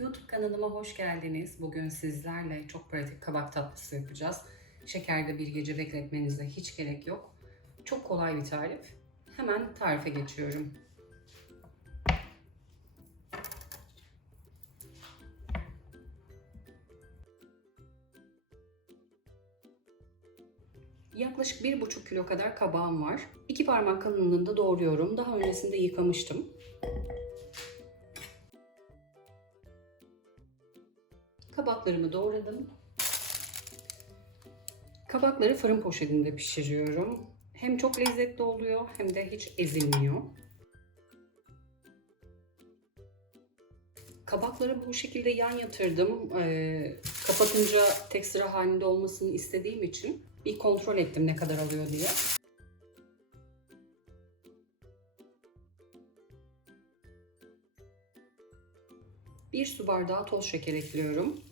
YouTube kanalıma hoş geldiniz. Bugün sizlerle çok pratik kabak tatlısı yapacağız. Şekerde bir gece bekletmenize hiç gerek yok. Çok kolay bir tarif. Hemen tarife geçiyorum. Yaklaşık 1,5 kilo kadar kabağım var. 2 parmak kalınlığında doğruyorum. Daha öncesinde yıkamıştım. Kabaklarımı doğradım. Kabakları fırın poşetinde pişiriyorum. Hem çok lezzetli oluyor hem de hiç ezilmiyor. Kabakları bu şekilde yan yatırdım. Ee, kapatınca tek sıra halinde olmasını istediğim için bir kontrol ettim ne kadar alıyor diye. Bir su bardağı toz şeker ekliyorum.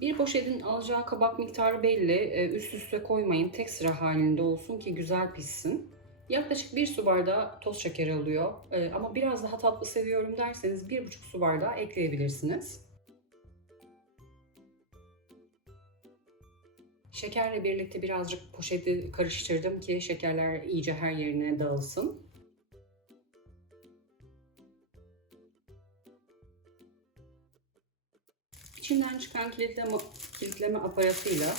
Bir poşetin alacağı kabak miktarı belli. Ee, Üst üste koymayın. Tek sıra halinde olsun ki güzel pişsin. Yaklaşık bir su bardağı toz şeker alıyor. Ee, Ama biraz daha tatlı seviyorum derseniz bir buçuk su bardağı ekleyebilirsiniz. Şekerle birlikte birazcık poşeti karıştırdım ki şekerler iyice her yerine dağılsın. İçinden çıkan kilitleme, kilitleme aparatıyla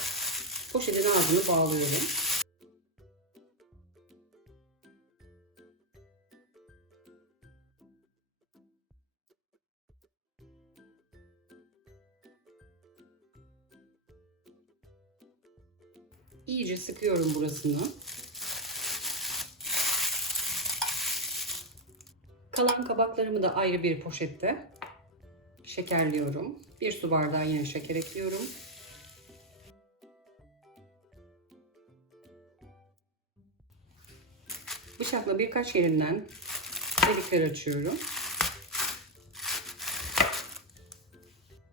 poşetin ağzını bağlıyorum. İyice sıkıyorum burasını. Kalan kabaklarımı da ayrı bir poşette şekerliyorum. Bir su bardağı yine şeker ekliyorum. Bıçakla birkaç yerinden delikler açıyorum.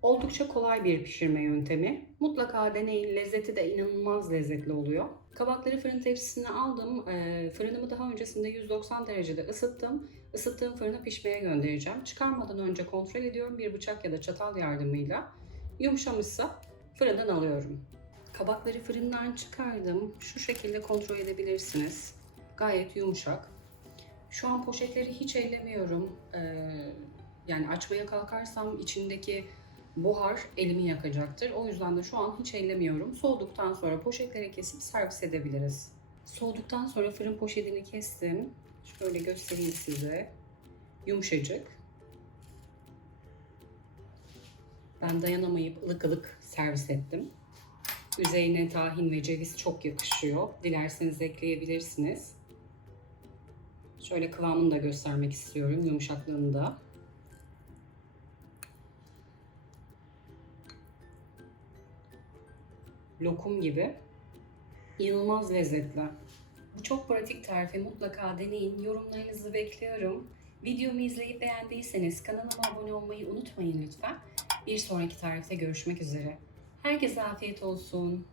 Oldukça kolay bir pişirme yöntemi. Mutlaka deneyin. Lezzeti de inanılmaz lezzetli oluyor. Kabakları fırın tepsisine aldım. Ee, fırınımı daha öncesinde 190 derecede ısıttım. Isıttığım fırına pişmeye göndereceğim. Çıkarmadan önce kontrol ediyorum bir bıçak ya da çatal yardımıyla. Yumuşamışsa fırından alıyorum. Kabakları fırından çıkardım. Şu şekilde kontrol edebilirsiniz. Gayet yumuşak. Şu an poşetleri hiç ellemiyorum. Ee, yani açmaya kalkarsam içindeki buhar elimi yakacaktır. O yüzden de şu an hiç ellemiyorum. Soğuduktan sonra poşetlere kesip servis edebiliriz. Soğuduktan sonra fırın poşetini kestim. Şöyle göstereyim size. Yumuşacık. Ben dayanamayıp ılık ılık servis ettim. Üzerine tahin ve ceviz çok yakışıyor. Dilerseniz ekleyebilirsiniz. Şöyle kıvamını da göstermek istiyorum, yumuşaklığını da. Lokum gibi. İnanılmaz lezzetli. Bu çok pratik tarifi mutlaka deneyin. Yorumlarınızı bekliyorum. Videomu izleyip beğendiyseniz kanalıma abone olmayı unutmayın lütfen. Bir sonraki tarifte görüşmek üzere. Herkese afiyet olsun.